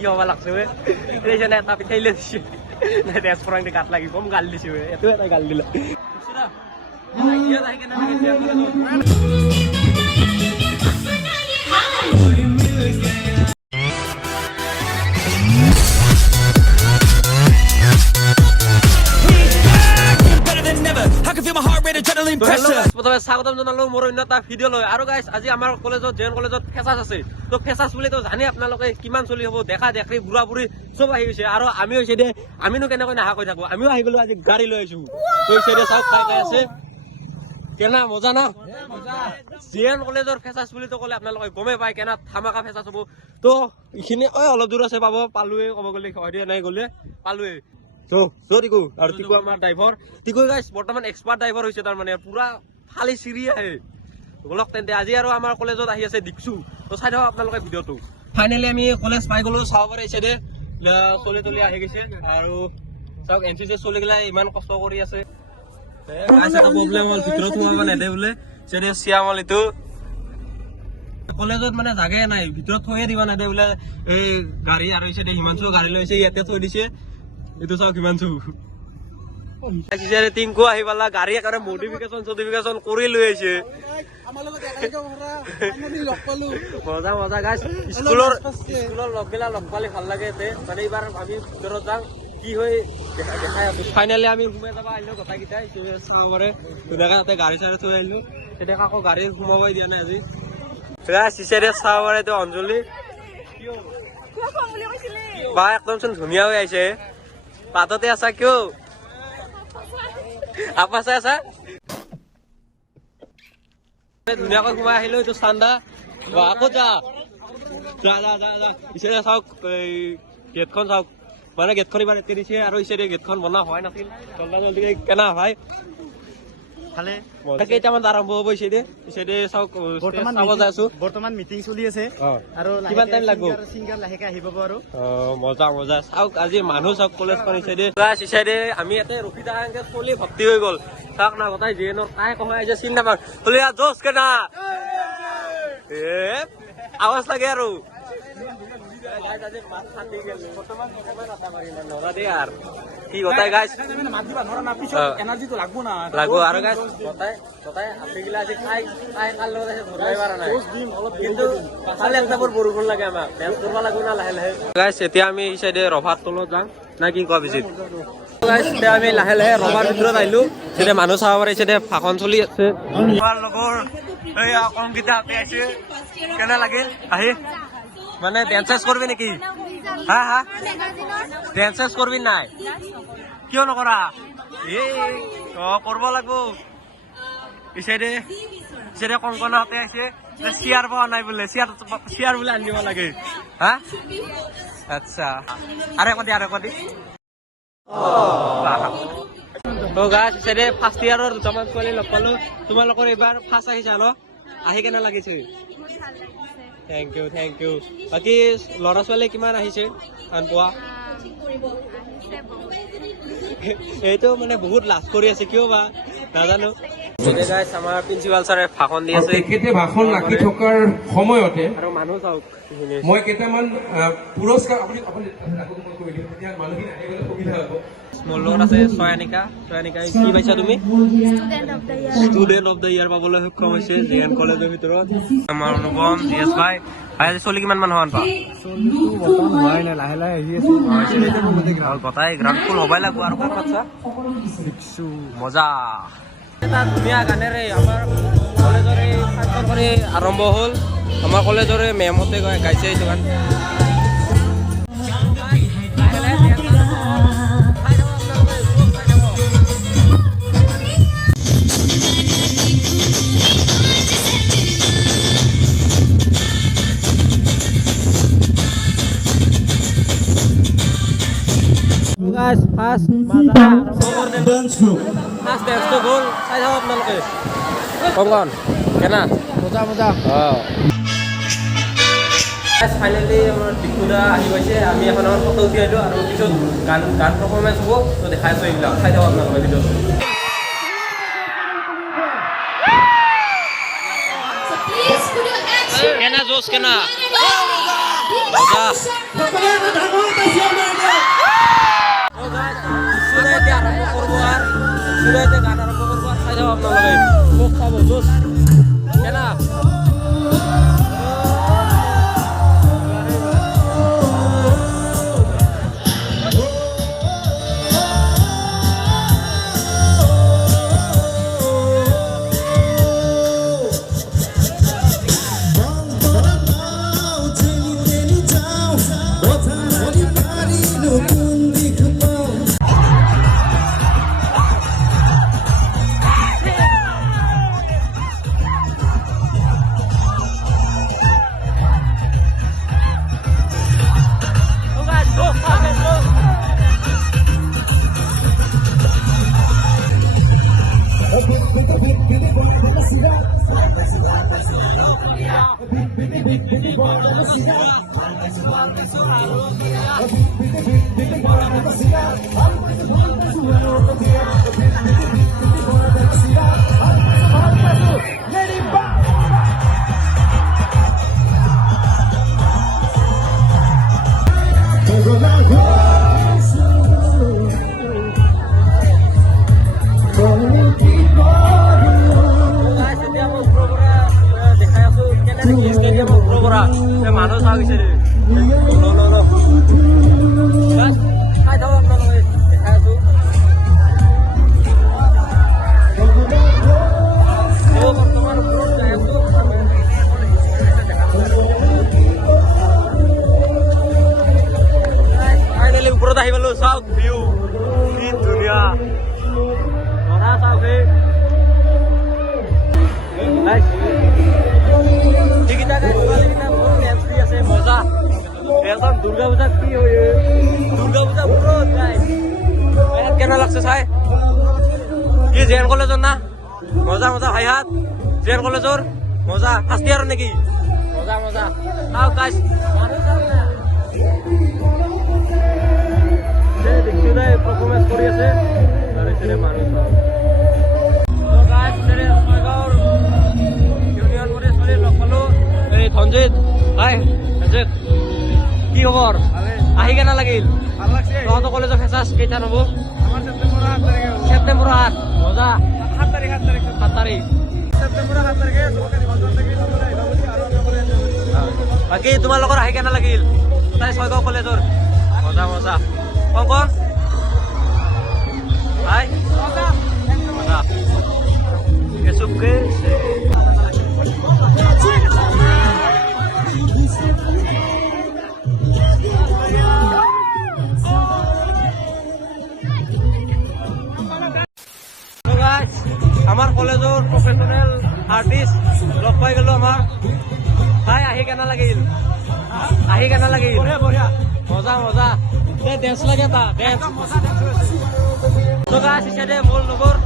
কি হ'ব লাগছে এইজনে এটা পিঠাই লৈ দিছে তেজ পৰাং গাত লাগি কম গাল দিছে এইটো এটা গাল দিলে প্ৰথমে স্বাগতম জনালো মোৰ অন্য এটা ভিডিঅ' লৈ আৰু গাইছ আজি আমাৰ কলেজত জেএন কলেজত ফেচাছ আছে তো ফেচাছ বুলি তো জানে আপোনালোকে কিমান চলি হ'ব দেখা দেখি বুঢ়া বুঢ়ী চব আহি গৈছে আৰু আমি হৈছে দে আমিনো কেনেকৈ নাহা কৈ থাকো আমিও আহি গলো আজি গাড়ী লৈ আহিছো তো হৈছে দে চাওক খাই আছে কেনা মজা না জেএন কলেজৰ ফেচাছ বুলি তো ক'লে আপোনালোকে গমেই পায় কেনা ধামাকা ফেচাছ হ'ব তো এইখিনি অলপ দূৰ আছে পাব পালোৱে ক'ব গ'লে হয়তো নাই গ'লে পালোৱে টিকু আৰু টিকু আমাৰ ড্ৰাইভাৰ টিকু গাইছ বৰ্তমান এক্সপাৰ্ট ড্ৰাইভাৰ হৈছে তাৰমানে পুৰা ফালি চিৰি আহে গলক তেন্তে আজি আৰু আমাৰ কলেজত আহি আছে দীক্ষু তো চাই থাকক আপোনালোকে ভিডিঅ'টো ফাইনেলি আমি কলেজ পাই গলো চাব পাৰিছে দে চলি তলি আহি গৈছে আৰু চাওক এনচিচি চলি গেলাই ইমান কষ্ট কৰি আছে প্ৰব্লেম হ'ল ভিতৰত সোমাব নেদে বোলে চিয়ামল এইটো কলেজত মানে জাগাই নাই ভিতৰত থৈয়ে দিব নেদে বোলে এই গাড়ী আৰু হিমাংশু গাড়ী লৈছে ইয়াতে থৈ দিছে এইটো চাওক হিমাংশু টিংকু আহি পালা গাড়ী একেবাৰে মডিফিকেশ্যন কৰি লৈ আহিছে মজা মজা গাইছ স্কুলৰ লগগিলা লগ পালে ভাল লাগে মানে এইবাৰ আমি ভিতৰত যাওঁ কি হয় দেখাই আছো ফাইনেলি আমি সোমাই যাব আহিলো গোটেইকেইটাই চাব পাৰে ধুনীয়াকে তাতে গাড়ী চাড়ী থৈ আহিলো এতিয়া আকৌ গাড়ী সোমাবই দিয়া নাই আজি চিচাৰে চাব পাৰে এইটো অঞ্জলি বা একদমচোন ধুনীয়া হৈ আহিছে পাততে আছা কিয় আপা চাই আছা ধুনীয়াকৈ সোমাই আহিলো এইটো চান্দা আকৌ যা ইচাৰে চাওক গেটখন চাওক মানে গেটখন এইবাৰ এতি দিছে আৰু ইচাৰে গেটখন বনোৱা হোৱাই নাছিল জল্দি কেনা ভাই ভালে কেইটামান আৰম্ভ হ'ব ইচাৰে চাওক চাব যাই আছো বৰ্তমান মিটিং চলি আছে আৰু কিমান টাইম লাগিব সিংগাৰ লাহেকে আহি পাব আৰু মজা মজা চাওক আজি মানুহ চাওক কলেজখন ইচাৰে আমি ইয়াতে ৰখি থাকাকে চলি ভৰ্তি হৈ গ'ল চাওক না গোটাই জেএনৰ কাই কমাই আহিছে চিন নাপাওঁ চলি জোচ কেনা আৱাজ লাগে আৰু কি গতাই গাইছ লাগবো আৰু গাইছ গতাই হাতীগিলা আজি খাই কাৰ লগত আছে ধৰিবই পৰা নাই কিন্তু কালি একটা বৰ বৰষুণ লাগে আমাক মেচ কৰিব লাগিব না লাহে লাহে গাইছ এতিয়া আমি এই চাইডে ৰভাৰ তলত যাম না কি কোৱা বিজিত গাইছ এতিয়া আমি লাহে লাহে ৰভাৰ ভিতৰত আহিলো তেতিয়া মানুহ চাব পাৰিছে দে ভাষণ চলি আছে আমাৰ লগৰ এই কমকেইটা হাতে আহিছে কেনে লাগিল আহি মানে ডেন্স কৰবি নাকি হ্যাঁ হ্যাঁ ডেন্স কৰবি নাই কিয় নকৰা করব লাগবো ইসাইডে কংকনা হাতে আছে চেয়ার পাওয়া নাই বলে চেয়ার বলে আনিব লাগে হ্যাঁ আচ্ছা আরে কদি তো গাছ ইসাইডে ফার্স্ট ইয়াৰৰ দুটামান ছোৱালী লগ পালো তোমালোকৰ এইবাৰ ফাৰ্ষ্ট আহিছা ন আহি কেনে লাগিছে থেংক ইউ বাকি ল'ৰা ছোৱালী কিমান আহিছে আনপোৱা এইটো মানে বহুত লাজ কৰি আছে কিয় বা নাজানো আমাৰ প্ৰিন্সিপাল ছাৰে ভাষণ দি আছে তেখেতে ভাষণ ৰাখি থকাৰ সময়তে আৰু মানুহ চাওক মই কেইটামান পুৰস্কাৰ মোৰ লগত আছে ছয়ানিকা কি পাইছা তুমি ষ্টুডেন্ট অফ দ্য ইয়াৰ পাবলৈ সক্ষম হৈছে জেএন কলেজৰ ভিতৰত আমাৰ অনুপম জিএছ ভাই আজি চলি কিমান মান হোৱা পা হোৱাই নাই লাহে লাহে আহি আছে গোটাই গ্ৰাউণ্ড ফুল হ'বাই লাগব আৰু কাক পাচ্ছা মজা এটা ধুনীয়া গানেৰে আমাৰ কলেজৰে ফাংচন কৰি আৰম্ভ হ'ল আমাৰ কলেজৰে মেমহঁতে গাইছে এইটো গান ফাৰ্ষ্ট ডেন্সটো গ'ল চাই থাকক আপোনালোকে কংকন কেনা মজা ফাইনেলি আমাৰ ডিকুদা আহি গৈছে আমি এখন ফটো উঠি আহিলোঁ আৰু পিছত গান পাৰফৰ্মেঞ্চ হ'ব তো দেখাই আছোঁ এইবিলাক চাই থাকক আপোনালোকে ভিডিঅ' কেনা জোচ কেনা মানুহ চাহ গৈছে খাই থাকক আপোনালোকে দেখাই আছো ফাইনেলি ওপৰত আহি পালো চাওক ভিউ কি ধুনীয়া কথা চাওক মজা এখন দুর্গা পূজা কি হয় দুর্গা পূজা পুরো কেন লাগছে চাই কি জেএন কলেজৰ না মজা মজা ভাই হাত জেএন কলেজৰ মজা ফাৰ্ষ্ট ইয়াৰ নেকি মজা মজা চাওক গাইছ দেখিছো দে পাৰফৰ্মেন্স কৰি আছে আৰু এনে মানুহ চাওক তো গাইছ তেৰে ছয়গাঁৱৰ ইউনিয়ন পৰিষদে লগ পালো এই ধনজিত হাই কি খবৰ আহি কেনে লাগিল তহঁতৰ কলেজৰ ফেচাচ কেইটান হ'ব ছেপ্টেম্বৰ 8 মজা 7 তাৰিখ বাকী তোমালোকৰ আহি কেনে লাগিল তাই ছয়গাঁও কলেজৰ মজা মজা কংকন হাই মজা কেচুকে আমাৰ কলেজৰ প্ৰফেশনেল আৰ্টিষ্ট লগ পাই গেলো আমাৰ ভাই আহি কেনে লাগিল মজা মজা ডেন্স লাগে তা ডেন্স তো গাইস ইসাদে মূল নগর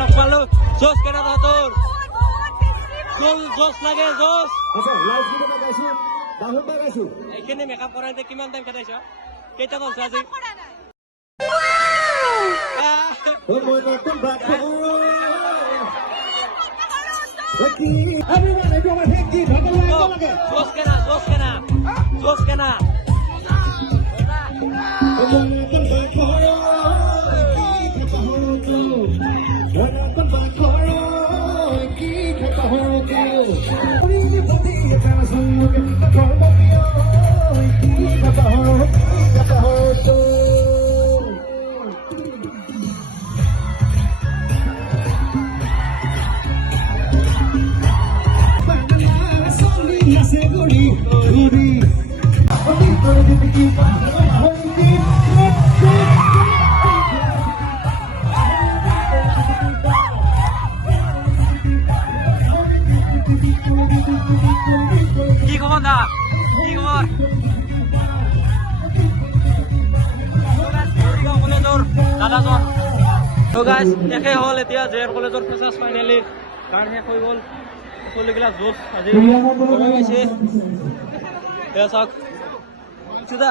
লগ পালো জোস কেনা তোর ফুল জোস লাগে জোস আচ্ছা লাইভ ভিডিও গাইছো দাহুল গাইছো এইখানে মেকআপ কৰাইতে কিমান টাইম খেদাইছ কেইটা বলছ আজি ও মই নতুন বাট কি আমি মানে তোমার হেকি ভালো লাগে জোস কেনা ও মই নতুন বাট কি খাতা হো কি ওই পতি কানা সুকে কর্ম পিও কি খাতা হো তো seguri duri oni kore dibiki hondi কি খবর দা কি খবর দাদাজন তো গাইস একে হল এতিয়া জেএন কলেজৰ ফেচাচ ফাইনেলি কাম শেষ হৈ গ'ল সকলোগিলা জোচ আজি গৈছে চাওক সুদা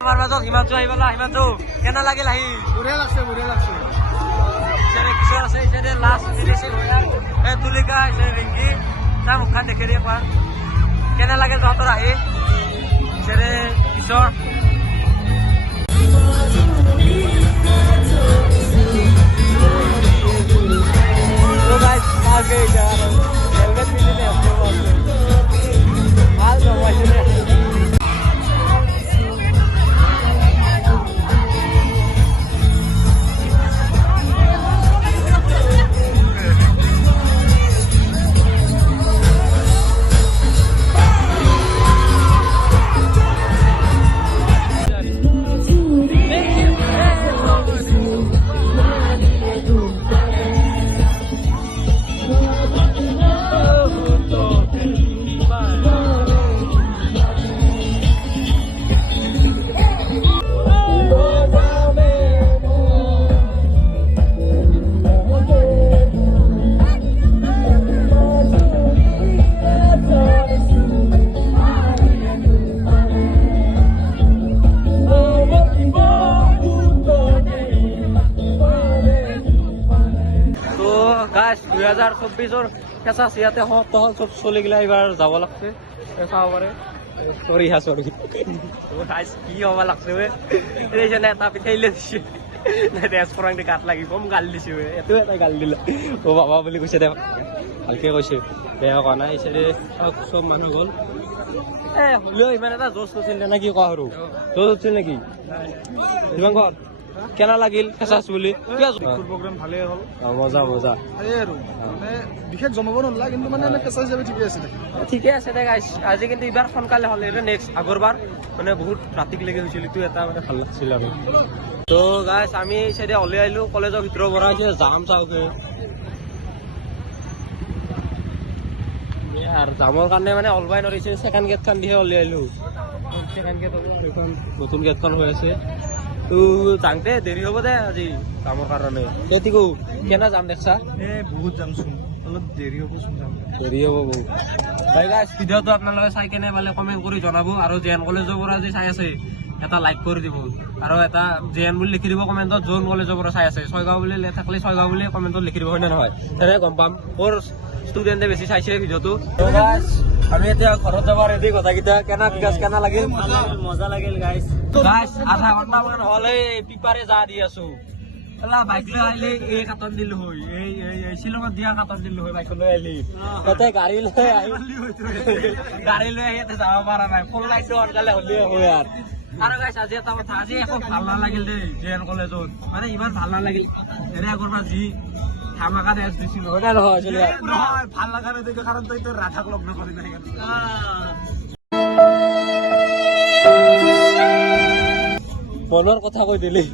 আমাৰ মাজত হিমাংশু আহি পালা হিমাংশু কেনে লাগিল আহি বঢ়িয়া লাগছে ইচাৰে কিশোৰ আছে, ইচাৰে লাষ্ট ফিনিচিং হয় তুলিকা, ইচাৰে ৰিংকি। তাৰ মুখখন দেখি দিয়ে কোৱা কেনে লাগে তহঁতৰ আহি, ইচাৰে কিশোৰ। So guys, आगे जा रहा हूँ। हेलमेट भी नहीं है अपने पास में। आज तो वैसे नहीं। গাইজ 2024 ফেচাচ ইয়াতে সমাপ্ত হ'ল। চব চলিগিলা এইবাৰ যাব লাগছে, চাব পাৰে। চৰি গাইজ কি হ'ব লাগছে এটা পিঠাইলে দিছে তেজপুৰং দি গাত লাগি কম গালি দিছে এইটো এটা গালি দিলে অ বাবা বুলি কৈছে দে, ভালকে কৈছে, বেয়া কোৱা নাই। চব মানুহ গ'ল। হ'লেও ইমান এটা জোচ নাছিল নে কি কোৱা সৰু জোচ উঠিছিল নেকি? দিবাংকৰ কেনা লাগিল ফেচাচ বুলি? প্ৰগ্ৰাম ভালেই হ'ল, মজা মজা। এই আৰু মানে বিশেষ জমাব নালাগে, কিন্তু মানে এনে ফেচাচ হিচাপে ঠিকে আছিলে। ঠিকে আছে দে গাইছ। আজি কিন্তু এইবাৰ সোনকালে হ'ল, এইটো নেক্সট আগৰবাৰ মানে বহুত ৰাতিলৈকে হৈছিল, এইটো এটা মানে ভাল লাগছিল আৰু। তো গাইছ আমি চাইডে ওলাই আহিলো কলেজৰ ভিতৰৰ পৰা, হৈছে জাম চাওকে আৰু জামৰ কাৰণে মানে ওলবাই নৰিছে। ছেকেণ্ড গেটখন দিহে ওলাই আহিলো। ছেকেণ্ড গেট এইখন নতুন গেটখন হৈ আছে। তো যাওঁতে দেৰি হ'ব দে আজি জামৰ কাৰণে। সেইটো কেনে যাম দেখছা? বহুত যামচোন, অলপ দেৰি হ'বচোন যাম। দেৰি হ'ব বহুত। হয় গাইছ, ভিডিঅ'টো আপোনালোকে চাই কেনে পালে কমেণ্ট কৰি জনাব, আৰু জে এন কলেজৰ পৰা যে চাই আছে এটা লাইক কৰি দিব, আৰু এটা জে এন বুলি লিখি দিব কমেণ্টত। জোন কলেজৰ পৰা চাই আছে, ছয়গাঁও বুলি থাকিলে ছয়গাঁও বুলি কমেণ্টত লিখি দিব, হয় নে নহয়? তেনে গম পাম ক'ৰ ষ্টুডেণ্টে বেছি চাইছে ভিডিঅ'টো। আমি এতিয়া ঘৰত যাব ৰেডি, কথাকেইটা কেনা বিকাশ কেনা লাগিল? মজা লাগিল গাইছ। গাইছ আধা ঘণ্টামান হ'ল পিপাৰে যা দি আছো। বাইক লৈ আহিলে এই কাটন দিলো হয়, এই শ্বিলঙত দিয়া কাটন দিলো হয়। বাইক লৈ আহিলি তাতে গাড়ী লৈ আহি ইয়াতে যাব পৰা নাই। ফুল লাইটটো সোনকালে হ'লে হয় আৰু গাইছ আজি এটা কথা, আজি একো ভাল নালাগিল দেই জে এন কলেজত, মানে ইমান ভাল নালাগিল। এনে আগৰবাৰ যি ধামাকা ডেন্স দিছিলো, হয় নে নহয়? ভাল লগা নাই কাৰণ তই তোৰ ৰাধাক লগ নকৰি নাই। মনৰ কথা কৈ দিলি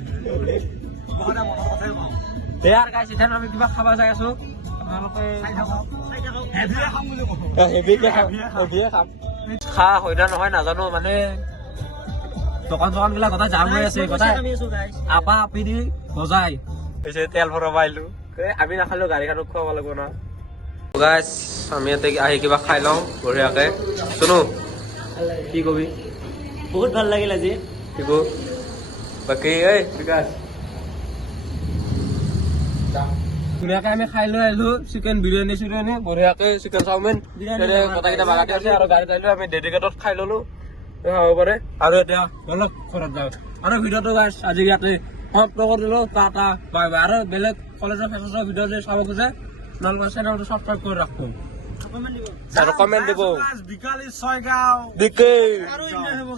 দে আৰু গাইছ। এতিয়া আমি কিবা খাব যাই আছো, হেভিকে খাম। খা হয় না নহয় নাজানো, মানে দোকান চোকান বিলাক গোটাই জাম হৈ আছে, গোটাই আপা আপি দি বজাই হৈছে। তেল ভৰাব আহিলো, আমি নাখালো গাড়ীখনক খুৱাব লাগিব না। গাইছ আমি ইয়াতে আহি কিবা খাই লওঁ বঢ়িয়াকে। শুনো কি কবি? বহুত ভাল লাগিল আজি। কি কো বাকী এই বিকাশ ধুনীয়াকে আমি খাই লৈ আহিলো। চিকেন বিৰিয়ানী চিৰিয়ানী বঢ়িয়াকে, চিকেন চাওমিন গোটেইকেইটা বাগাতে আছে, আৰু গাড়ীত আহিলো আমি ডেডিকেটত খাই ললো, খাব পাৰে। আৰু এতিয়া বেলেগ ঘৰত যাওঁ, আৰু ভিডিঅ'টো গাইছ আজি ইয়াতে সমাপ্ত কৰি দিলো। Tata bye bye. আৰু বেলেগ কলেজৰ ফেচাচৰ ভিডিঅ' যদি চাব খোজে আপোনালোকৰ চেনেলটো ছাবস্ক্ৰাইব কৰি ৰাখো আৰু কমেণ্ট দিব। বিকালি ছয়গাঁও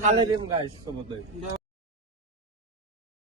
খালে দিম গাইছ চবতে।